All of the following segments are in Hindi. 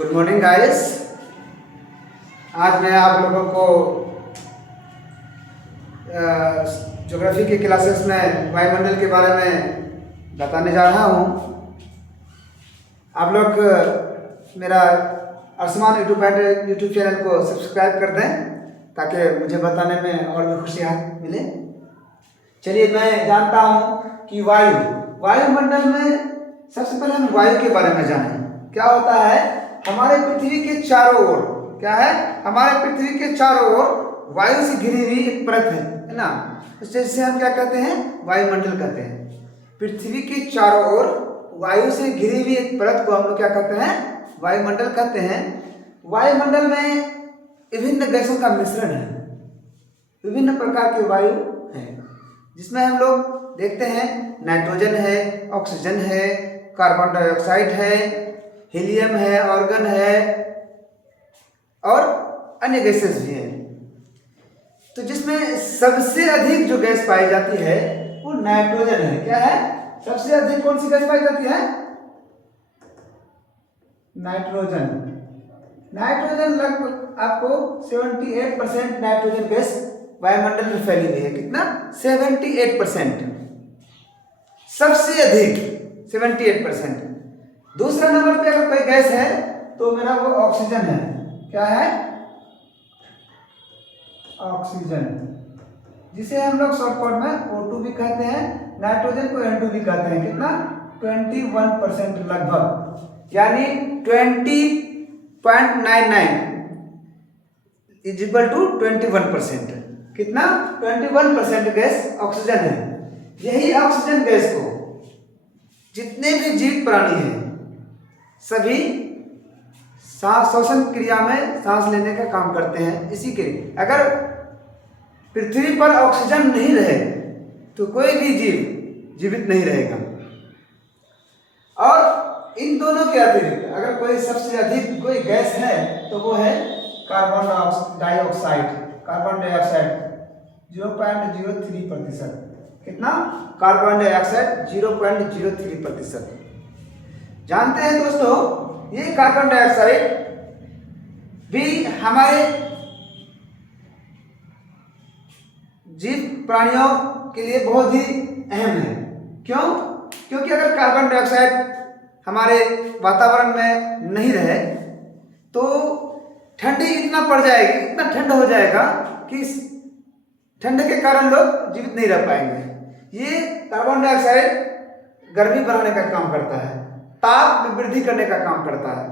Good morning guys. आज मैं आप लोगों को ज्योग्राफी के क्लासेस में वायुमंडल के बारे में बताने जा रहा हूँ। आप लोग मेरा आसमान यूट्यूब चैनल को सब्सक्राइब कर दें ताकि मुझे बताने में और भी खुशियाँ मिले। चलिए, मैं जानता हूँ कि वायुमंडल में सबसे पहले हम वायु के बारे में जानें। क्या होता है? हमारे पृथ्वी के चारों ओर क्या है? हमारे पृथ्वी के चारों ओर वायु से घिरी हुई एक परत है ना। जिसे हम क्या कहते हैं? वायुमंडल कहते हैं। पृथ्वी के चारों ओर वायु से घिरी हुई एक परत को हम लोग क्या कहते हैं? वायुमंडल कहते हैं। वायुमंडल में विभिन्न गैसों का मिश्रण है, विभिन्न प्रकार के वायु हैं, जिसमें हम लोग देखते हैं नाइट्रोजन है, ऑक्सीजन है, कार्बन डाइऑक्साइड है, हीलियम है, ऑर्गन है और अन्य गैसेस भी हैं। तो जिसमें सबसे अधिक जो गैस पाई जाती है वो नाइट्रोजन है। क्या है? सबसे अधिक कौन सी गैस पाई जाती है? नाइट्रोजन लगभग आपको 78% नाइट्रोजन गैस वायुमंडल में फैली हुई है। कितना? 78%, सबसे अधिक 78%। दूसरा नंबर पे अगर कोई गैस है तो मेरा वो ऑक्सीजन है। क्या है? ऑक्सीजन, जिसे हम लोग शॉर्टकट में O2 भी कहते हैं, नाइट्रोजन को N2 भी कहते हैं। कितना? 21% लगभग, यानी 20.99 इज इक्वल टू 21%। कितना? 21% गैस ऑक्सीजन है। यही ऑक्सीजन गैस को जितने भी जीव प्राणी हैं सभी श्वसन क्रिया में सांस लेने का काम करते हैं। इसी के लिए अगर पृथ्वी पर ऑक्सीजन नहीं रहे तो कोई भी जीव जीवित नहीं रहेगा। और इन दोनों के अतिरिक्त अगर कोई सबसे अधिक कोई गैस है तो वो है कार्बन डाइऑक्साइड 0.03%। कितना? Carbon dioxide 0.03%। जानते हैं दोस्तों, ये कार्बन डाइऑक्साइड भी हमारे जीव प्राणियों के लिए बहुत ही अहम है। क्यों? क्योंकि अगर कार्बन डाइऑक्साइड हमारे वातावरण में नहीं रहे तो ठंडी इतना पड़ जाएगी, इतना ठंड हो जाएगा कि ठंड के कारण लोग जीवित नहीं रह पाएंगे। ये कार्बन डाइऑक्साइड गर्मी बढ़ाने का काम करता है, ताप में वृद्धि करने का काम करता है।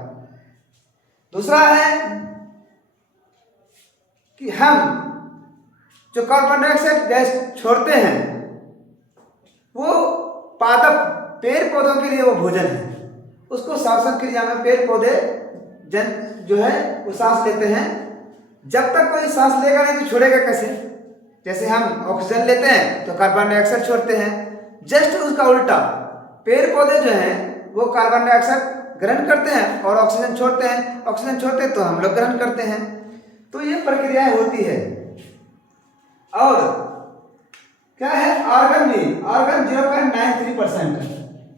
दूसरा है कि हम जो कार्बन डाइऑक्साइड गैस छोड़ते हैं वो पादप पेड़ पौधों के लिए वो भोजन है। उसको श्वसन क्रिया में पेड़ पौधे जो है वो सांस लेते हैं। जब तक कोई सांस लेगा नहीं तो छोड़ेगा कैसे? जैसे हम ऑक्सीजन लेते हैं तो कार्बन डाइऑक्साइड छोड़ते हैं, जस्ट उसका उल्टा पेड़ पौधे जो हैं वो कार्बन डाइऑक्साइड ग्रहण करते हैं और ऑक्सीजन छोड़ते हैं। ऑक्सीजन छोड़ते हैं तो हम लोग ग्रहण करते हैं। तो ये प्रक्रियाएं होती है। और क्या है? ऑर्गन भी, ऑर्गन 0.93%।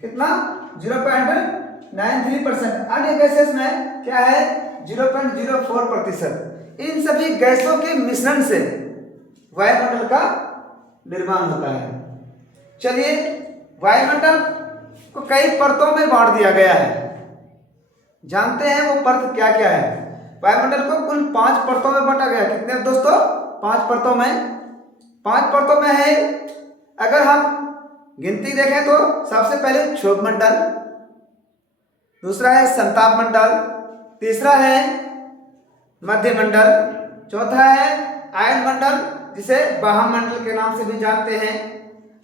कितना? 0.93%। अन्य गैसेस में क्या है? 0.04%। इन सभी गैसों के मिश्रण से वायुमंडल का निर्माण होता है। चलिए, वायुमंडल को कई परतों में बांट दिया गया है। जानते हैं वो परत क्या क्या है? वायुमंडल को कुल 5 परतों में बांटा गया है। कितने दोस्तों? 5 परतों में। 5 परतों में है, अगर हम गिनती देखें तो सबसे पहले क्षोभ मंडल, दूसरा है संताप मंडल, तीसरा है मध्य मंडल, चौथा है आयन मंडल जिसे बाह्य मंडल के नाम से भी जानते हैं,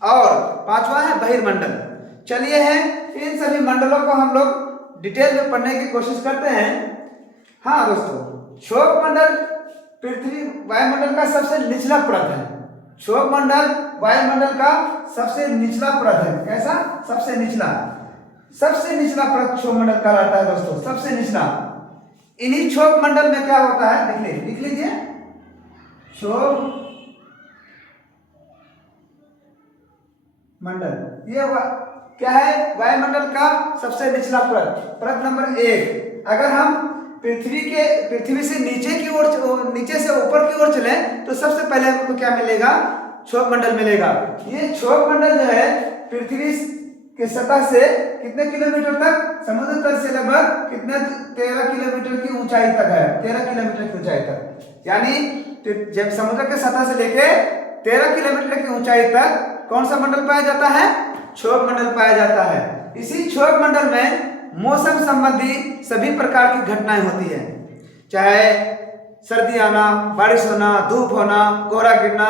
और पांचवा है बहिर्मंडल। चलिए है इन सभी मंडलों को हम लोग डिटेल में पढ़ने की कोशिश करते हैं। हाँ दोस्तों, क्षोभ मंडल पृथ्वी वायुमंडल का सबसे निचला परत है। क्षोभ मंडल वायुमंडल का सबसे निचला परत है। कैसा? सबसे निचला परत क्षोभ मंडल कहलाता है दोस्तों, सबसे निचला। इन्हीं क्षोभ मंडल में क्या होता है? लिख लीजिए। क्षोभ मंडल ये क्या है वायुमंडल का सबसे निचला परत, परत नंबर 1। अगर हम पृथ्वी से नीचे की ओर, नीचे से ऊपर की ओर चले तो सबसे पहले हमको क्या मिलेगा, क्षोभ मंडल मिलेगा। ये क्षोभ मंडल जो है पृथ्वी के सतह से कितने किलोमीटर तक, समुद्र तल से लगभग कितने 13 किलोमीटर की ऊंचाई तक है, 13 किलोमीटर की ऊंचाई तक। यानी जब समुद्र के सतह से लेके 13 किलोमीटर की ऊंचाई तक कौन सा मंडल पाया जाता है, क्षोभ मंडल पाया जाता है। इसी क्षोभ मंडल में मौसम संबंधी सभी प्रकार की घटनाएं होती है, चाहे सर्दी आना, बारिश होना, धूप होना, कोहरा गिरना,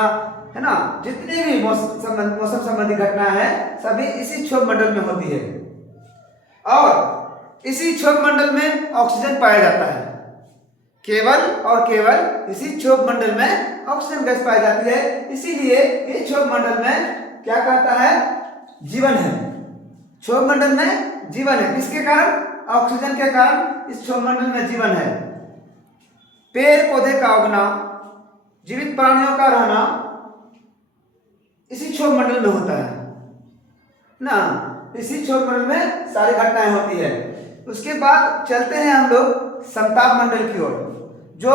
है ना, जितनी भी मौसम संबंधी घटना है सभी इसी क्षोभ मंडल में होती है। और इसी क्षोभ मंडल में ऑक्सीजन पाया जाता है, केवल और केवल इसी क्षोभ मंडल में ऑक्सीजन गैस पाई जाती है। इसीलिए ये क्षोभ मंडल में क्या कहता है, जीवन है। क्षोभ मंडल में जीवन है, किसके कारण, ऑक्सीजन के कारण इस क्षोभ मंडल में जीवन है। पेड़ पौधे का उगना, जीवित प्राणियों का रहना इसी क्षोभ मंडल में होता है ना, इसी क्षोभ मंडल में सारी घटनाएं होती है। उसके बाद चलते हैं हम लोग समताप मंडल की ओर, जो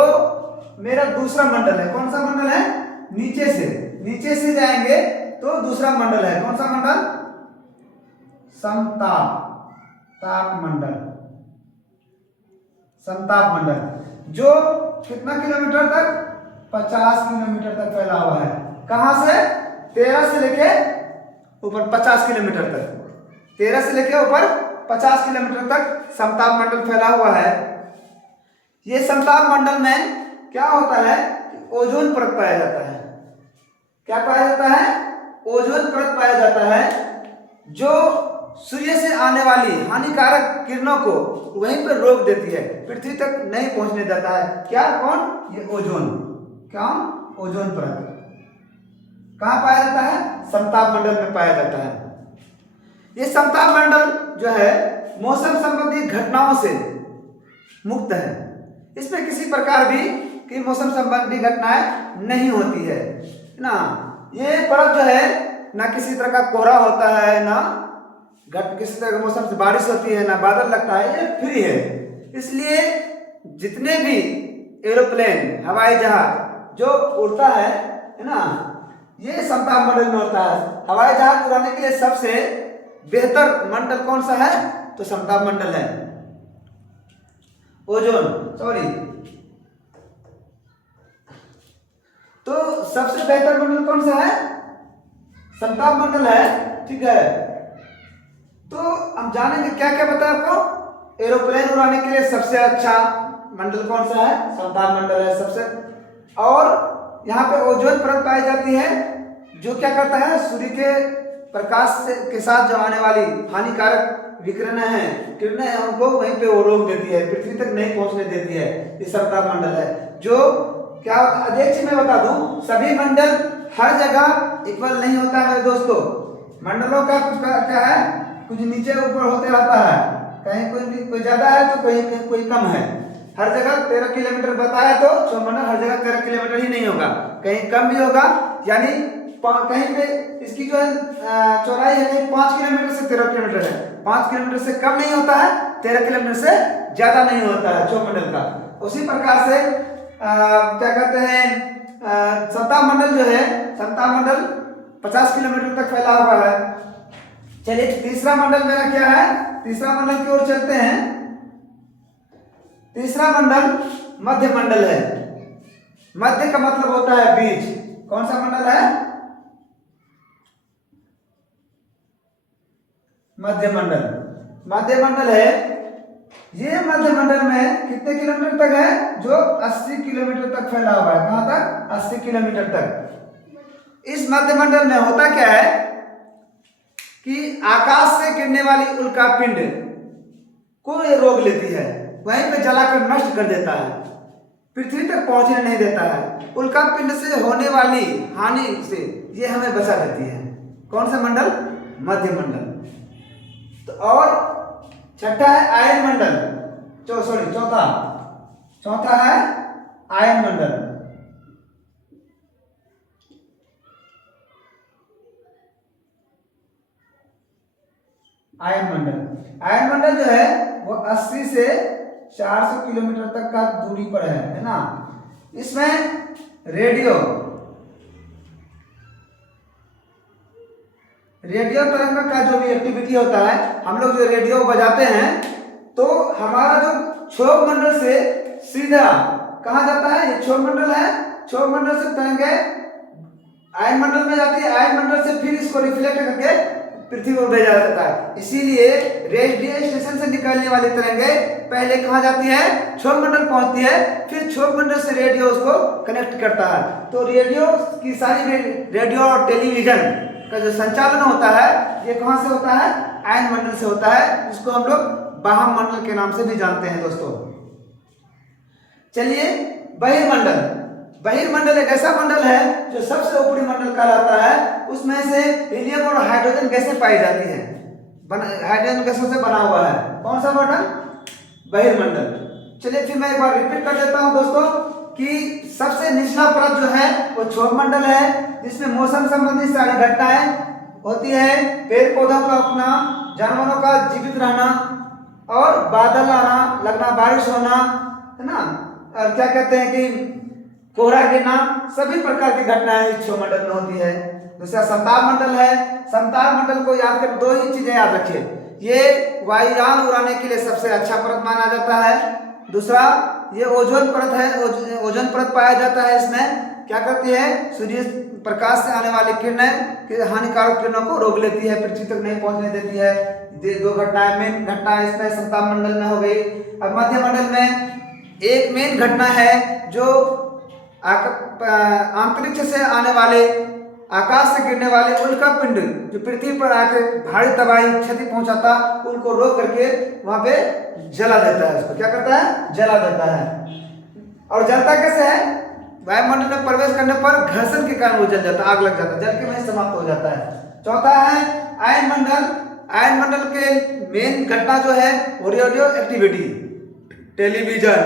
मेरा दूसरा मंडल है। कौन सा मंडल है, नीचे से जाएंगे तो दूसरा मंडल है, कौन सा मंडल, समताप मंडल। समताप मंडल जो कितना किलोमीटर तक, 50 किलोमीटर तक फैला हुआ है। कहां से, 13 से लेके ऊपर 50 किलोमीटर तक, 13 से लेके ऊपर 50 किलोमीटर तक समताप मंडल फैला हुआ है। ये समताप मंडल में क्या होता है, ओजोन परत पाया जाता है। क्या पाया जाता है, ओजोन परत पाया जाता है, जो सूर्य से आने वाली हानिकारक किरणों को वहीं पर रोक देती है, पृथ्वी तक नहीं पहुंचने देता है। क्या, कौन, ये ओजोन। क्या, ओजोन परत कहां पाया जाता है, समताप मंडल में पाया जाता है। ये समताप मंडल जो है मौसम संबंधी घटनाओं से मुक्त है, इसमें किसी प्रकार भी की मौसम संबंधी घटनाएं नहीं होती है ना। ये परत जो है ना किसी तरह का कोहरा होता है, ना किसी तरह के मौसम से बारिश होती है, ना बादल लगता है, ये फ्री है। इसलिए जितने भी एरोप्लेन, हवाई जहाज जो उड़ता है ना, ये समताप मंडल में होता है। हवाई जहाज उड़ाने के लिए सबसे बेहतर मंडल कौन सा है, तो समताप मंडल है। ओजोन, सॉरी, तो सबसे बेहतर मंडल कौन सा है, समताप मंडल है, ठीक है। तो हम जानेंगे क्या क्या बताया आपको, एरोप्लेन उड़ाने के लिए सबसे अच्छा मंडल कौन सा है, समताप मंडल है सबसे। और यहाँ पे ओजोन परत पाई जाती है, जो क्या करता है, सूर्य के प्रकाश के साथ जो आने वाली हानिकारक विकिरणें हैं, किरणें हैं, उनको वहीं पे वो रोक देती है, पृथ्वी तक नहीं पहुंचने देती है। ये समताप मंडल है। जो क्या अध्यक्ष मैं बता दूं, सभी मंडल हर जगह इक्वल नहीं होता है मेरे दोस्तों। मंडलों का कुछ क्या है, कुछ नीचे ऊपर होते रहता है, कहीं कोई ज्यादा है तो कहीं कोई कम है। हर जगह 13 किलोमीटर बताया तो क्षोभ मंडल हर जगह 13 किलोमीटर ही नहीं होगा, कहीं कम भी होगा। यानी कहीं पे इसकी जो है चौड़ाई है कहीं 5 किलोमीटर से 13 किलोमीटर है, 5 किलोमीटर से कम नहीं होता है, 13 किलोमीटर से ज्यादा नहीं होता है क्षोभ मंडल का। उसी प्रकार से क्या कहते हैं, समताप मंडल जो है, समताप मंडल 50 किलोमीटर तक फैला हुआ है। चलिए तीसरा मंडल मेरा क्या है, तीसरा मंडल की ओर चलते हैं। तीसरा मंडल मध्य मंडल है। मध्य का मतलब होता है बीच। कौन सा मंडल है, मध्य मंडल। मध्य मंडल है, ये मध्य मंडल में कितने किलोमीटर तक है, जो 80 किलोमीटर तक फैला हुआ है। कहां तक, 80 किलोमीटर तक। इस मध्य मंडल में होता क्या है कि आकाश से गिरने वाली उल्कापिंड को ये रोक लेती है, वहीं पे जलाकर नष्ट कर देता है, पृथ्वी तक पहुंचने नहीं देता है। उल्कापिंड से होने वाली हानि से ये हमें बचा देती है। कौन सा मंडल, मध्य मंडल। तो और छठा है आयन मंडल, चौथा है आयन मंडल। आयन मंडल। आयन मंडल जो है वो 80 से 400 किलोमीटर तक का दूरी पर है ना। इसमें रेडियो तरंग का जो भी एक्टिविटी होता है, हम लोग जो रेडियो बजाते हैं तो हमारा जो क्षोभ मंडल से सीधा कहाँ जाता है, ये क्षोभ मंडल है, क्षोभ मंडल से तरंगें आयन मंडल में जाती है, आयन मंडल से फिर इसको रिफ्लेक्ट करके पृथ्वी पर भेजा जाता है। इसीलिए रेडियो स्टेशन से निकलने वाली तरंगें पहले कहाँ जाती है, क्षोभ मंडल पहुंचती है, फिर क्षोभ मंडल से रेडियो उसको कनेक्ट करता है। तो रेडियो की सारी रेडियो और टेलीविजन का जो संचालन होता है ये कहाँ से होता है, आयन मंडल से होता है, जिसको हम लोग बाह्य मंडल के नाम से भी जानते हैं दोस्तों। चलिए बहिर्मंडल। बहिर्मंडल एक ऐसा मंडल है जो सबसे ऊपरी मंडल कहलाता है। उसमें से हीलियम और हाइड्रोजन गैसें पाई जाती हैं, हाइड्रोजन गैसों से बना हुआ है। कौन सा मंडल, बहिर्मंडल। चलिए फिर मैं एक बार रिपीट कर देता हूं दोस्तों कि सबसे निचला परत जो है वो क्षोभ मंडल है, जिसमें मौसम संबंधी सारी घटनाएं होती है, पेड़ पौधों का उगना, जानवरों का जीवित रहना और बादल आना लगना, बारिश होना, है ना, और क्या कहते हैं कि कोहरा गिरना, सभी प्रकार की घटनाएं इस क्षोभ मंडल में होती है। दूसरा समताप मंडल है। समताप मंडल को याद कर दो ही चीजें याद रखिए, ये वायुयान उड़ाने के लिए सबसे अच्छा परत माना जाता है। दूसरा ये ओजोन परत है, ओजोन परत पाया जाता है। इसमें क्या करती है, सूर्य प्रकाश से आने वाली किरणें कि हानिकारक किरणों को रोक लेती है, पृथ्वी तक नहीं पहुंचने देती है। दो घटनाएं, मेन घटनाएं इसमें समताप मंडल में हो गई। अब मध्य मंडल में एक मेन घटना है जो अंतरिक्ष से आने वाले, आकाश से गिरने वाले उल्का पिंड जो पृथ्वी पर आकर भारी तबाही क्षति पहुंचाता, उनको रोक करके वहां पे जला देता है। उसको क्या करता है, जला देता है। और जलता कैसे है, वायुमंडल में प्रवेश करने पर घर्षण के कारण वो जल जाता है, आग लग जाता है, जल के वहीं समाप्त हो जाता है। चौथा है आयन मंडल। आयन मंडल के मेन घटना जो है वो रेडियो एक्टिविटी, टेलीविजन,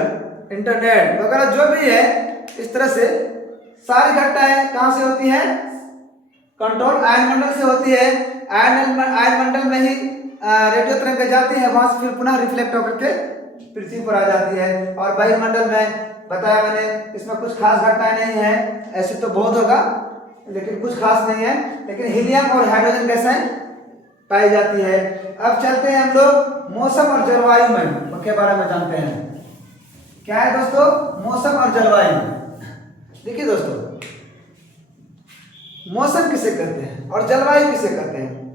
इंटरनेट वगैरह जो भी है, इस तरह से सारी घटनाएं कहां से होती है, कंट्रोल आयन मंडल से होती है। आयन मंडल में ही रेडियो तरंगें जाती है, वहां से फिर पुनः रिफ्लेक्ट होकर के पृथ्वी पर आ जाती है। और वायुमंडल में बताया मैंने, इसमें कुछ खास घटनाएं नहीं है, ऐसे तो बहुत होगा लेकिन कुछ खास नहीं है, लेकिन हीलियम और हाइड्रोजन गैसें पाई जाती है। अब चलते हैं हम लोग मौसम और जलवायु में के बारे में जानते हैं। क्या है दोस्तों, मौसम और जलवायु। देखिए दोस्तों, मौसम किसे कहते हैं और जलवायु किसे कहते हैं।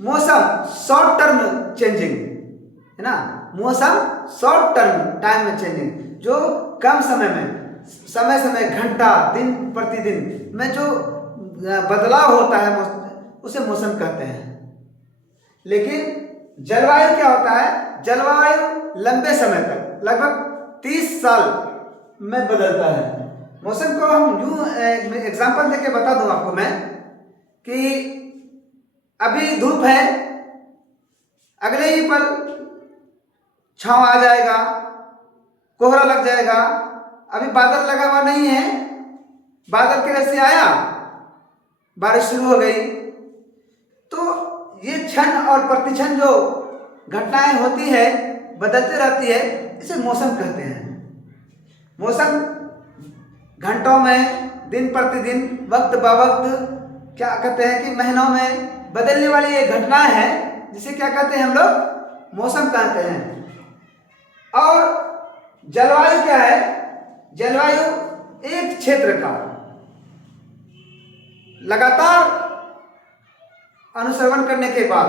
मौसम शॉर्ट टर्म चेंजिंग है ना, मौसम शॉर्ट टर्म टाइम में चेंजिंग, जो कम समय में, समय घंटा दिन प्रतिदिन में जो बदलाव होता है उसे मौसम कहते हैं। लेकिन जलवायु क्या होता है, जलवायु लंबे समय तक लगभग 30 साल में बदलता है। मौसम को हम यूं एग्जांपल देके बता दूं आपको मैं कि अभी धूप है, अगले ही पल छांव आ जाएगा, कोहरा लग जाएगा। अभी बादल लगा हुआ नहीं है, बादल की वजह से आया, बारिश शुरू हो गई। तो ये क्षण और प्रतिक्षण जो घटनाएं होती है, बदलती रहती है, इसे मौसम कहते हैं। मौसम घंटों में, दिन प्रतिदिन, वक्त ब वक्त, क्या कहते हैं कि महीनों में बदलने वाली ये घटनाएं हैं, जिसे क्या कहते हैं हम लोग, मौसम कहते हैं। और जलवायु क्या है, जलवायु एक क्षेत्र का लगातार अनुश्रवण करने के बाद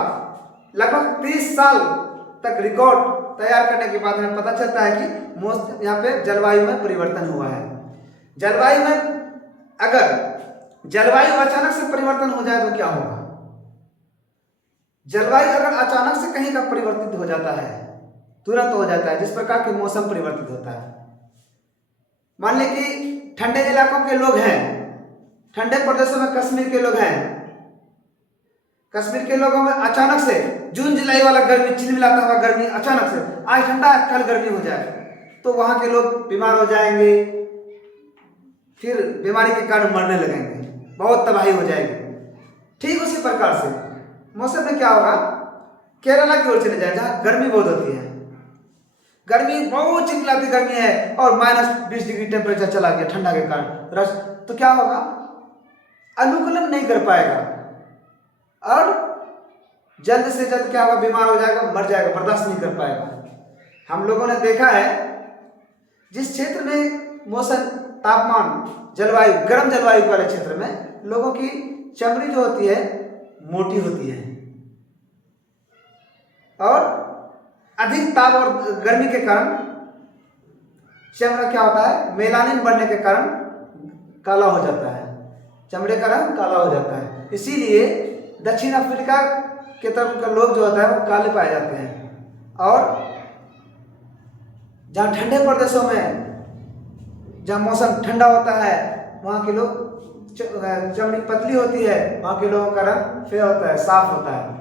लगभग 30 साल तक रिकॉर्ड तैयार करने के बाद हमें पता चलता है कि यहाँ पे जलवायु में परिवर्तन हुआ है। जलवायु में अगर जलवायु अचानक से परिवर्तन हो जाए तो क्या होगा, जलवायु अगर अचानक से कहीं का परिवर्तित हो जाता है, तुरंत हो जाता है, जिस प्रकार के मौसम परिवर्तित होता है। मान लें कि ठंडे इलाकों के लोग हैं, ठंडे प्रदेशों में कश्मीर के लोग हैं, कश्मीर के लोगों में अचानक से जून जुलाई वाला गर्मी, चिलमिलाता हुआ गर्मी, अचानक से आज ठंडा कल गर्मी हो जाए तो वहां के लोग बीमार हो जाएंगे, फिर बीमारी के कारण मरने लगेंगे, बहुत तबाही हो जाएगी। ठीक उसी प्रकार से मौसम में क्या होगा, केरला की ओर चले जाए जहाँ गर्मी बहुत होती है, गर्मी बहुत चिलचिलाती गर्मी है और -20 डिग्री टेम्परेचर चला गया ठंडा के कारण रस, तो क्या होगा, अनुकूलन नहीं कर पाएगा और जल्द से जल्द क्या होगा, बीमार हो जाएगा, मर जाएगा, बर्दाश्त नहीं कर पाएगा। हम लोगों ने देखा है जिस क्षेत्र में मौसम तापमान जलवायु गर्म जलवायु वाले क्षेत्र में लोगों की चमड़ी जो होती है मोटी होती है और अधिक ताप और गर्मी के कारण चमड़ा क्या होता है, मेलानिन बढ़ने के कारण काला हो जाता है, चमड़े का रंग काला हो जाता है। इसीलिए दक्षिण अफ्रीका के तरफ का लोग जो होता है वो काले पाए जाते हैं और जहाँ ठंडे प्रदेशों में जहाँ मौसम ठंडा होता है वहाँ के लोग चमड़ी पतली होती है, वहाँ के लोगों का रंग फेयर होता है, साफ होता है।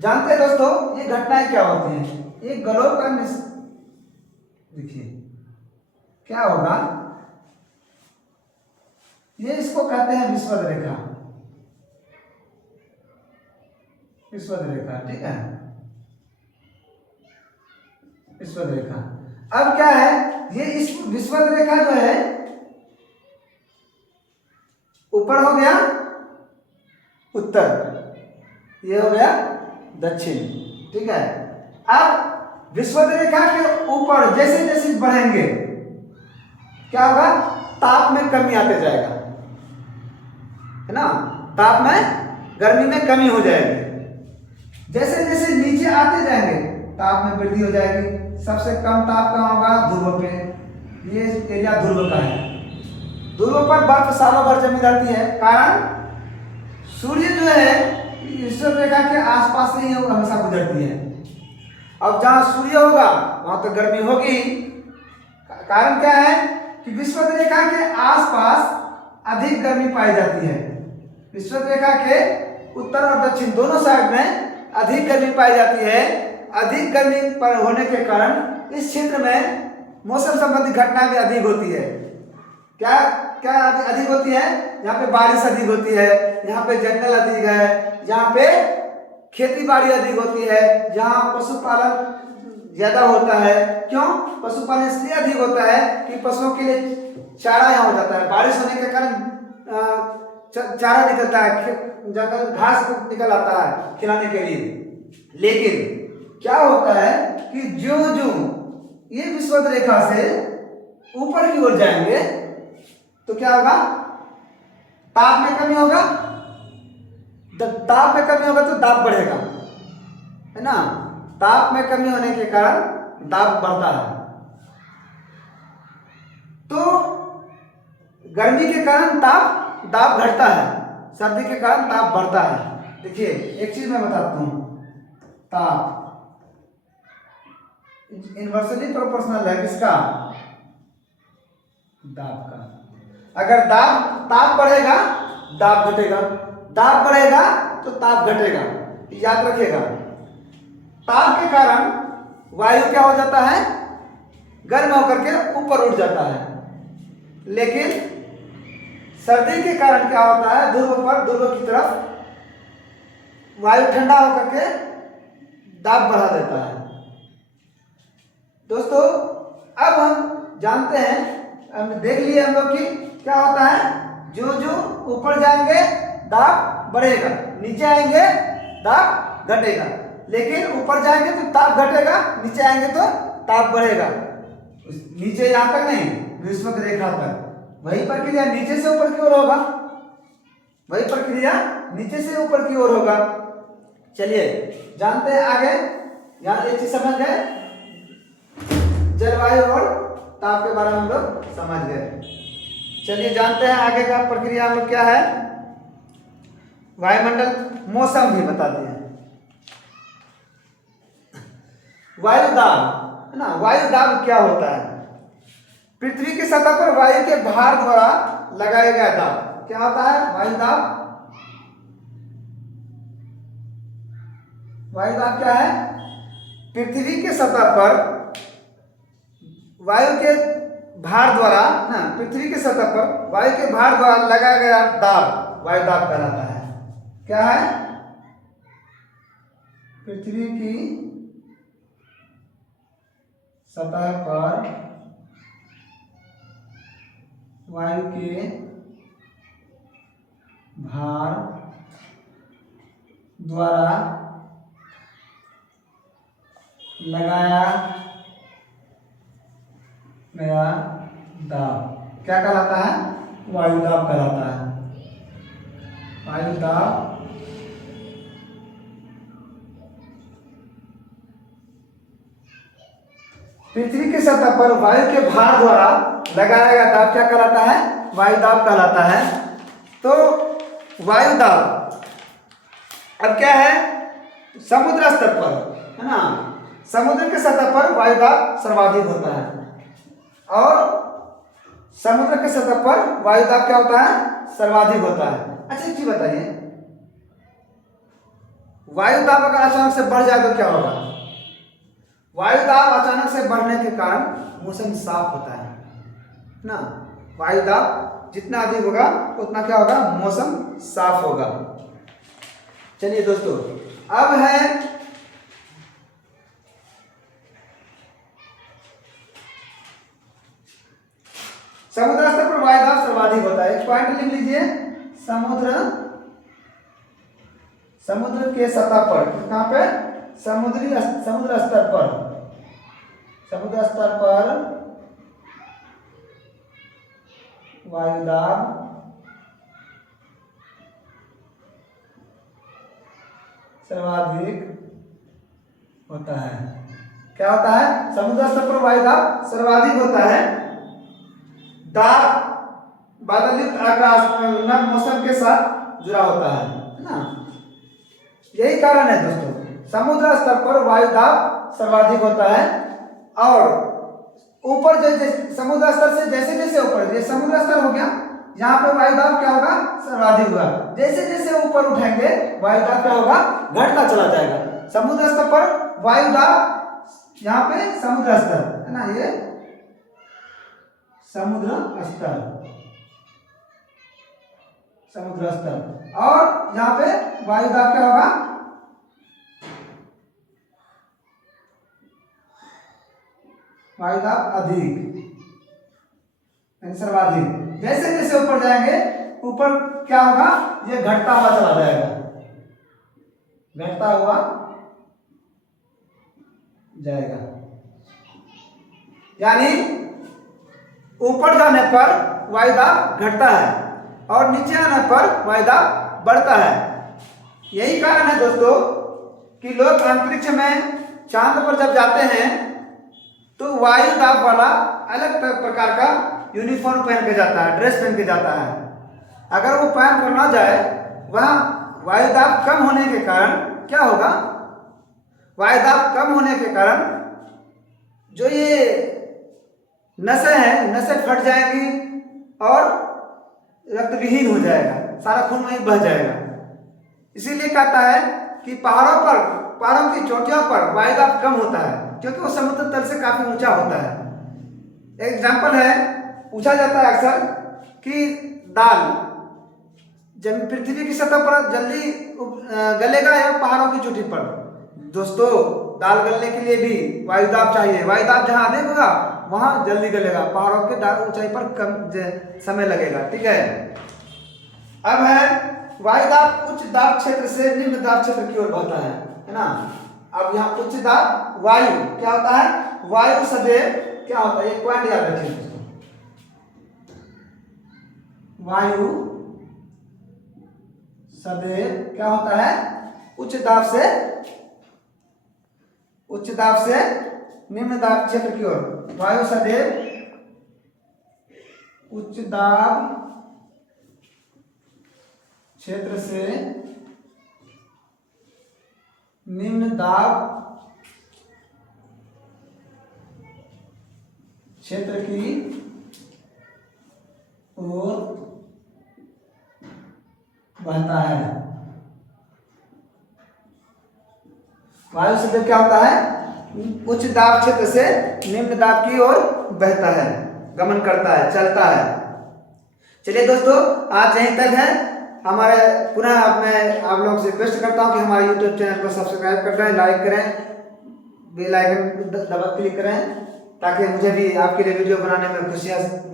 जानते हैं दोस्तों ये घटनाएं क्या होती हैं, ये ग्लोब का देखिए क्या होगा, ये इसको कहते हैं विषुवत रेखा, विषुवत रेखा, ठीक है, विषुवत रेखा। अब क्या है, ये इस विषुवत रेखा जो है ऊपर हो गया उत्तर, ये हो गया दक्षिण, ठीक है। अब विषुवत रेखा के ऊपर जैसे जैसे बढ़ेंगे क्या होगा, ताप में कमी आते जाएगा, है ना, ताप में गर्मी में कमी हो जाएगी। जैसे जैसे नीचे आते जाएंगे ताप में वृद्धि हो जाएगी। सबसे कम ताप कहाँ होगा, ध्रुव पे, ये एरिया ध्रुव का है। ध्रुव पर बर्फ सालों भर जमी रहती है, कारण सूर्य जो है विषुवत रेखा के आसपास से ही हमेशा गुजरती है। अब जहाँ सूर्य होगा वहां तो गर्मी होगी, कारण क्या है कि विषुवत रेखा के आसपास अधिक गर्मी पाई जाती है। विषुवत रेखा के उत्तर और दक्षिण दोनों साइड में अधिक गर्मी पाई जाती है। अधिक गर्मी पर होने के कारण इस क्षेत्र में मौसम संबंधी घटनाएं भी अधिक होती है। क्या क्या अधिक होती है, यहाँ पे बारिश अधिक होती है, यहाँ पे जंगल अधिक है, यहाँ पे खेती बाड़ी अधिक होती है, यहाँ पशुपालन ज्यादा होता है। क्यों पशुपालन इसलिए अधिक होता है कि पशुओं के लिए चारा यहाँ हो जाता है, बारिश होने के कारण चारा निकलता है, जंगल घास निकल आता है खिलाने के लिए। लेकिन क्या होता है कि जो जो ये विषुवत रेखा से ऊपर की ओर जाएंगे तो क्या होगा, ताप में कमी होगा, ताप में कमी होगा तो दाब बढ़ेगा, है ना, ताप में कमी होने के कारण दाब बढ़ता है। तो गर्मी के कारण दाब घटता है, सर्दी के कारण ताप बढ़ता है। देखिए एक चीज मैं बताता हूं, ताप इनवर्सली प्रोपोर्शनल है किसका, दाब का। अगर ताप बढ़ेगा दाब घटेगा, दाब बढ़ेगा तो ताप घटेगा, याद रखिएगा। ताप के कारण वायु क्या हो जाता है, गर्म होकर के ऊपर उठ जाता है। लेकिन सर्दी के कारण क्या होता है, ध्रुव की तरफ वायु ठंडा होकर के दाब बढ़ा देता है। दोस्तों अब हम जानते हैं, हम देख लिए हम लोग कि क्या होता है, जो जो ऊपर जाएंगे दाब बढ़ेगा, नीचे आएंगे दाब घटेगा। लेकिन ऊपर जाएंगे तो ताप घटेगा, नीचे आएंगे तो ताप बढ़ेगा। नीचे यहाँ तक नहीं, विषुवत रेखा तक वही प्रक्रिया नीचे से ऊपर की ओर होगा, वही प्रक्रिया नीचे से ऊपर की ओर होगा। चलिए जानते हैं आगे, यहाँ एक चीज समझ गए, जलवायु और ताप के बारे में हम लोग समझ गए। चलिए जानते हैं आगे का प्रक्रिया हम लोग क्या है, वायुमंडल मौसम भी बताते हैं। वायु दाब है ना, वायु दाब क्या होता है, पृथ्वी की सतह पर वायु के भार द्वारा लगाया गया दाब क्या होता है, वायु दाब। वायु दाब क्या है, पृथ्वी के सतह पर वायु के भार द्वारा ना, पृथ्वी के सतह पर वायु के भार द्वारा लगाया गया दाब वायु दाब कहलाता है। क्या है, पृथ्वी की सतह पर वायु के भार द्वारा लगाया गया दाब क्या कहलाता है? वायु दाब कहलाता है। वायु दाब पृथ्वी की सतह पर वायु के भार द्वारा लगाया गया दाब क्या कहलाता है? वायु दाब कहलाता है। तो वायु दाब अब क्या है? समुद्र स्तर पर, है ना, समुद्र के सतह पर वायु दाब सर्वाधिक होता है। और समुद्र के सतह पर वायु दाब क्या होता है? सर्वाधिक होता है। अच्छा एक चीज बताइए, वायु दाब अगर अचानक से बढ़ जाए तो क्या होगा? वायु दाब अचानक से बढ़ने के कारण मौसम साफ होता है ना। वायु दाब जितना अधिक होगा उतना क्या होगा? मौसम साफ होगा। चलिए दोस्तों, अब है समुद्र स्तर पर वायु दाब सर्वाधिक होता है। एक पॉइंट लिख लीजिए, समुद्र के सतह पर, कहाँ पे? समुद्र स्तर पर, समुद्र स्तर पर वायु दाब सर्वाधिक होता है। क्या होता है? समुद्र स्तर पर वायु दाब सर्वाधिक होता है। दाब बादलयुक्त आकाश नम मौसम के साथ जुड़ा होता है ना। यही कारण है दोस्तों, समुद्र स्तर पर वायु दाब सर्वाधिक होता है। और ऊपर जैसे समुद्र स्तर से जैसे जैसे ऊपर, ये समुद्र स्तर हो गया, यहाँ पे वायु दाब क्या होगा? सर्वाधिक होगा। जैसे जैसे ऊपर उठेंगे वायु दाब क्या होगा? घटता चला जाएगा। समुद्र स्तर पर वायु दाब, यहाँ पे समुद्र स्तर है ना, ये समुद्र स्तर, समुद्र स्तर, और यहाँ पे वायु दाब क्या होगा? वायु दाब अधिक, सर्वाधिक। जैसे जैसे ऊपर जाएंगे, ऊपर क्या होगा? ये घटता हुआ चला जाएगा, घटता हुआ जाएगा। यानी ऊपर जाने पर वायु दाब घटता है और नीचे आने पर वायु दाब बढ़ता है। यही कारण है दोस्तों कि लोग अंतरिक्ष में चांद पर जब जाते हैं तो वायु दाब वाला अलग प्रकार का यूनिफॉर्म पहन के जाता है, ड्रेस पहन के जाता है। अगर वो पहन कर ना जाए, वहाँ वायु दाब कम होने के कारण क्या होगा? वायु दाब कम होने के कारण जो ये नसें हैं, नसें फट जाएंगी और रक्त विहीन हो जाएगा, सारा खून वहीं बह जाएगा। इसीलिए कहता है कि पहाड़ों पर, पहाड़ों की चोटियों पर वायु दाब कम होता है, क्योंकि वो समुद्र तल से काफी ऊंचा होता है। एक एग्जाम्पल है, पूछा जाता है अक्सर कि दाल जब पृथ्वी की सतह पर जल्दी गलेगा या पहाड़ों की चोटी पर? दोस्तों, दाल गलने के लिए भी वायु दाब चाहिए। वायु दाब जहां अधिक होगा वहां जल्दी गलेगा, पहाड़ों के ऊंचाई पर कम समय लगेगा। ठीक है। अब है वायु दाब उच्च दाब क्षेत्र से निम्न दाब क्षेत्र की ओर बहता है ना। अब यहाँ उच्च दाब वायु क्या होता है? वायु सदैव क्या होता है? एक पॉइंट याद रखिए दोस्तों, वायु सदैव क्या होता है? उच्च दाब से निम्न दाब क्षेत्र की ओर। वायु सदैव उच्च दाब क्षेत्र से निम्न दाब क्षेत्र की ओर बहता है। वायु सदैव क्या होता है? उच्च दाब क्षेत्र से निम्न दाब की ओर बहता है, गमन करता है, चलता है। चलिए दोस्तों, आज यहीं तक है। हमारे पुनः मैं आप लोग से रिक्वेस्ट करता हूँ कि हमारे यूट्यूब चैनल को सब्सक्राइब कर दें, लाइक करें, बेल आइकन दबा क्लिक करें, ताकि मुझे भी आपके लिए वीडियो बनाने में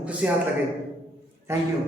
खुशी हाथ लगे। Thank you.